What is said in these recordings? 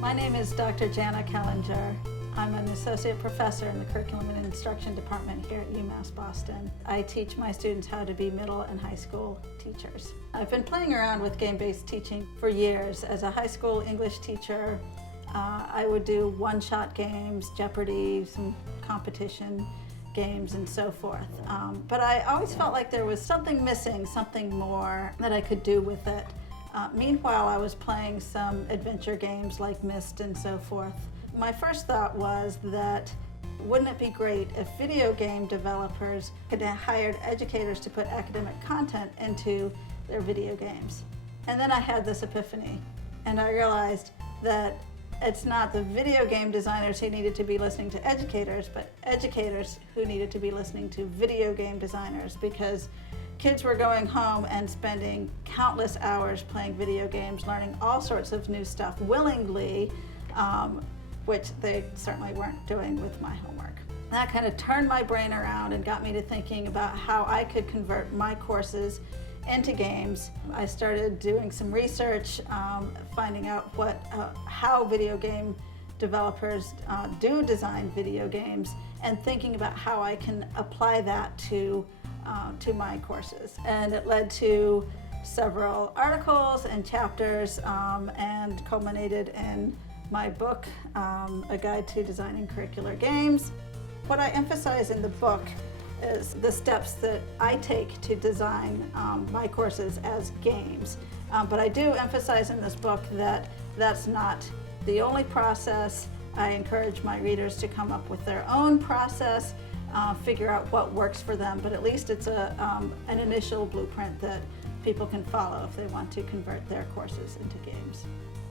My name is Dr. Janna Kellinger. I'm an associate professor in the Curriculum and Instruction Department here at UMass Boston. I teach my students how to be middle and high school teachers. I've been playing around with game-based teaching for years. As a high school English teacher, I would do one-shot games, Jeopardy, some competition games, and so forth. But I always felt like there was something missing, something more that I could do with it. Meanwhile, I was playing some adventure games like Myst and so forth. My first thought was that wouldn't it be great if video game developers could have hired educators to put academic content into their video games? And then I had this epiphany, and I realized that it's not the video game designers who needed to be listening to educators, but educators who needed to be listening to video game designers, because kids were going home and spending countless hours playing video games, learning all sorts of new stuff willingly, which they certainly weren't doing with my homework. That kind of turned my brain around and got me to thinking about how I could convert my courses into games. I started doing some research, finding out how video game developers do design video games, and thinking about how I can apply that to my courses. And it led to several articles and chapters, and culminated in my book, A Guide to Designing Curricular Games. What I emphasize in the book is the steps that I take to design my courses as games. But I do emphasize in this book that that's not the only process. I encourage my readers to come up with their own process, figure out what works for them, but at least it's an initial blueprint that people can follow if they want to convert their courses into games.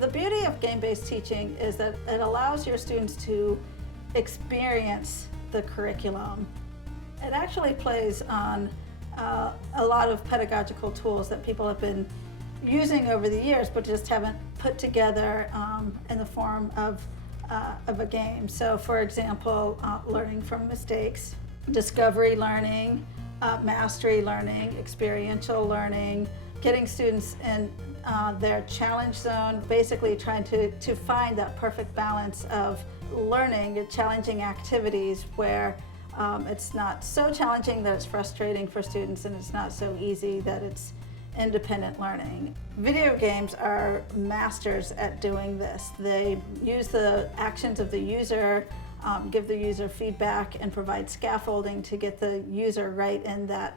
The beauty of game-based teaching is that it allows your students to experience the curriculum. It actually plays on a lot of pedagogical tools that people have been using over the years, but just haven't put together in the form of a game. So for example, learning from mistakes, discovery learning, mastery learning, experiential learning, getting students in their challenge zone, basically trying to find that perfect balance of learning challenging activities where it's not so challenging that it's frustrating for students, and it's not so easy that it's independent learning. Video games are masters at doing this. They use the actions of the user, give the user feedback, and provide scaffolding to get the user right in that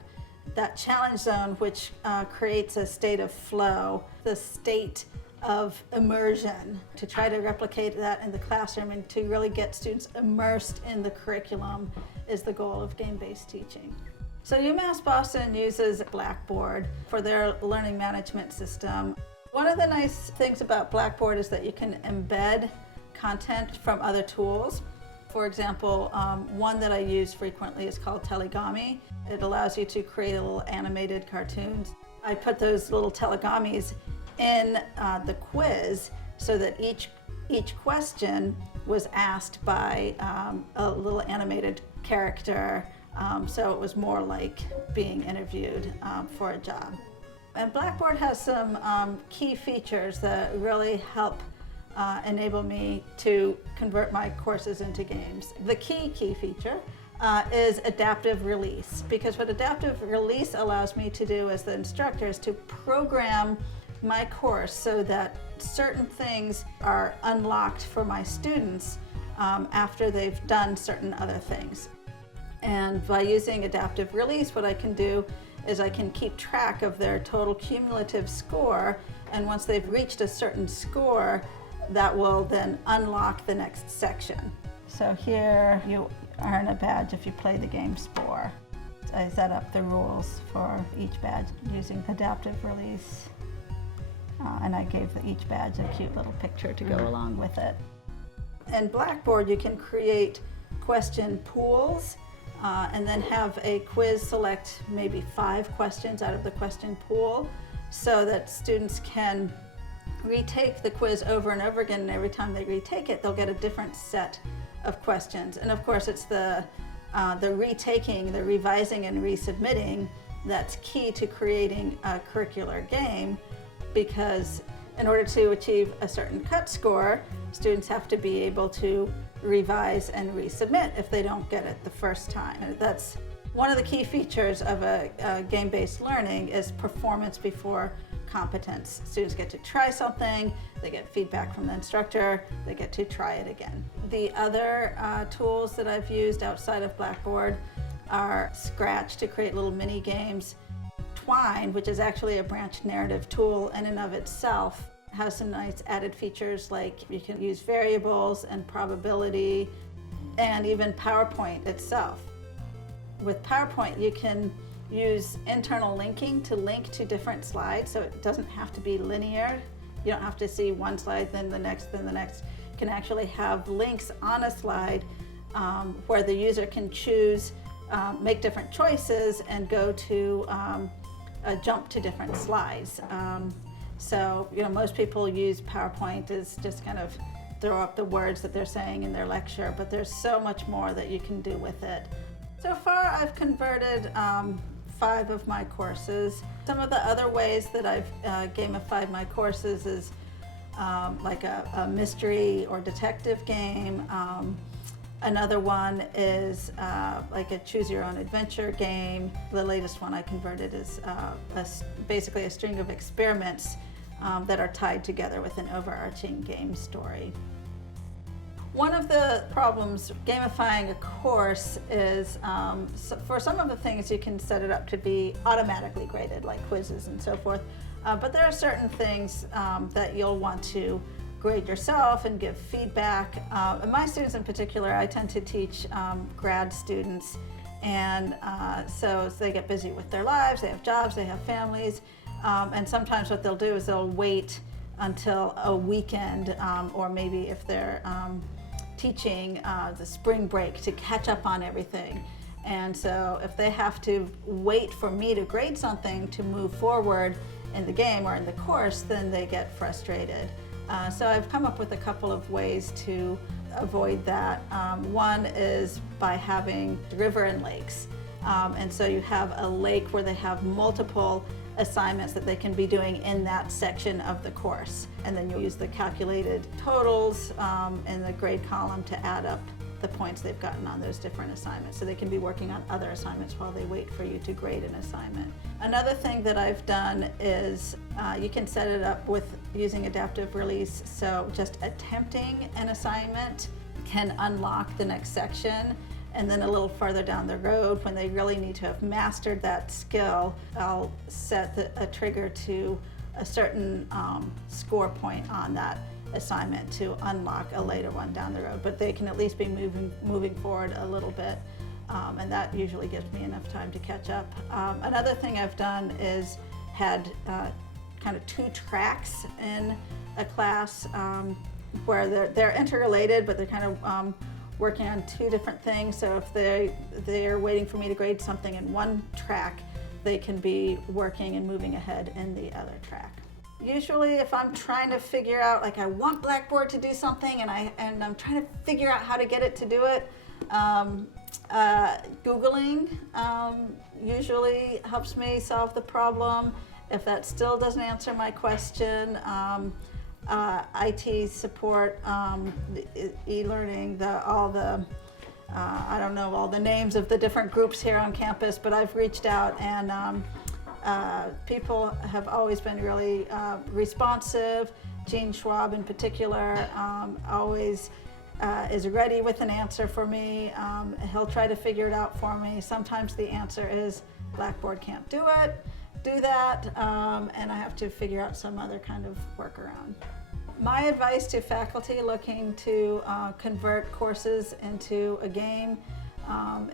challenge zone, which creates a state of flow, the state of immersion, to try to replicate that in the classroom and to really get students immersed in the curriculum is the goal of game-based teaching. So UMass Boston uses Blackboard for their learning management system. One of the nice things about Blackboard is that you can embed content from other tools. For example, one that I use frequently is called Telegami. It allows you to create little animated cartoons. I put those little telegamis in the quiz so that each question was asked by a little animated character, so it was more like being interviewed for a job. And Blackboard has some key features that really help enable me to convert my courses into games. The key feature is adaptive release, because what adaptive release allows me to do as the instructor is to program my course so that certain things are unlocked for my students after they've done certain other things. And by using adaptive release, what I can do is I can keep track of their total cumulative score, and once they've reached a certain score, that will then unlock the next section. So here you earn a badge if you play the game Spore. I set up the rules for each badge using adaptive release, and I gave each badge a cute little picture to go along with it. In Blackboard, you can create question pools and then have a quiz select maybe 5 questions out of the question pool, so that students can retake the quiz over and over again, and every time they retake it, they'll get a different set of questions. And of course, it's the retaking, the revising and resubmitting that's key to creating a curricular game, because In order to achieve a certain cut score, students have to be able to revise and resubmit if they don't get it the first time. And that's one of the key features of a game-based learning is performance before competence. Students get to try something, they get feedback from the instructor, they get to try it again. The other tools that I've used outside of Blackboard are Scratch to create little mini games. Twine, which is actually a branched narrative tool in and of itself, has some nice added features like you can use variables and probability and even PowerPoint itself. With PowerPoint, you can use internal linking to link to different slides, so it doesn't have to be linear. You don't have to see one slide, then the next, then the next. You can actually have links on a slide where the user can choose, make different choices and go to jump to different slides. So, most people use PowerPoint as just kind of throw up the words that they're saying in their lecture, but there's so much more that you can do with it. So far, I've converted 5 of my courses. Some of the other ways that I've gamified my courses is like a mystery or detective game. Another one is like a choose your own adventure game. The latest one I converted is basically a string of experiments that are tied together with an overarching game story. One of the problems gamifying a course is for some of the things you can set it up to be automatically graded, like quizzes and so forth, but there are certain things that you'll want to grade yourself and give feedback. And my students in particular, I tend to teach grad students, and so they get busy with their lives, they have jobs, they have families, and sometimes what they'll do is they'll wait until a weekend, or maybe if they're teaching the spring break to catch up on everything. And so if they have to wait for me to grade something to move forward in the game or in the course, then they get frustrated. So I've come up with a couple of ways to avoid that. One is by having river and lakes. And so you have a lake where they have multiple assignments that they can be doing in that section of the course. And then you'll use the calculated totals in the grade column to add up the points they've gotten on those different assignments. So they can be working on other assignments while they wait for you to grade an assignment. Another thing that I've done is you can set it up with using adaptive release. So just attempting an assignment can unlock the next section. And then a little further down the road, when they really need to have mastered that skill, I'll set a trigger to a certain score point on that assignment to unlock a later one down the road. But they can at least be moving forward a little bit, and that usually gives me enough time to catch up. Another thing I've done is had kind of 2 tracks in a class where they're interrelated, but they're kind of working on 2 different things. So if they're waiting for me to grade something in one track, they can be working and moving ahead in the other track. Usually if I'm trying to figure out, like I want Blackboard to do something and I'm trying to figure out how to get it to do it, Googling usually helps me solve the problem. If that still doesn't answer my question, IT support, e-learning, I don't know all the names of the different groups here on campus, but I've reached out and people have always been really responsive. Gene Schwab in particular always is ready with an answer for me. He'll try to figure it out for me. Sometimes the answer is Blackboard can't do that, and I have to figure out some other kind of workaround. My advice to faculty looking to convert courses into a game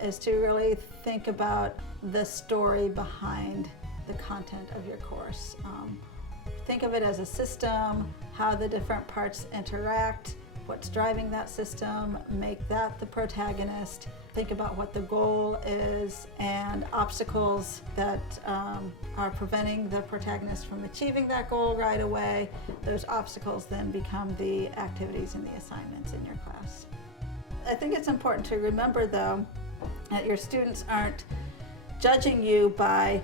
is to really think about the story behind the content of your course. Think of it as a system, how the different parts interact, what's driving that system, make that the protagonist. Think about what the goal is and obstacles that are preventing the protagonist from achieving that goal right away. Those obstacles then become the activities and the assignments in your class. I think it's important to remember though that your students aren't judging you by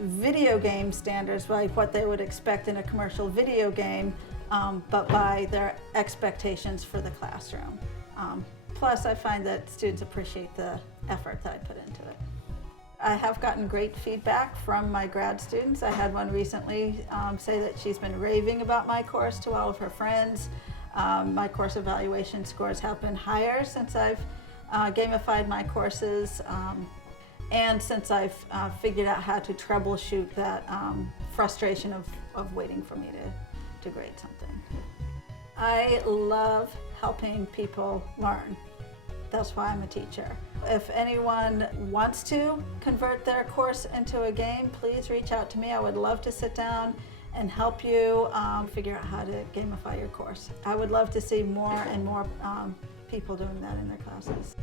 video game standards, like what they would expect in a commercial video game, but by their expectations for the classroom. Plus, I find that students appreciate the effort that I put into it. I have gotten great feedback from my grad students. I had one recently say that she's been raving about my course to all of her friends. My course evaluation scores have been higher since I've gamified my courses, and since I've figured out how to troubleshoot that frustration of waiting for me to grade something. I love helping people learn. That's why I'm a teacher. If anyone wants to convert their course into a game, please reach out to me. I would love to sit down and help you figure out how to gamify your course. I would love to see more and more people doing that in their classes.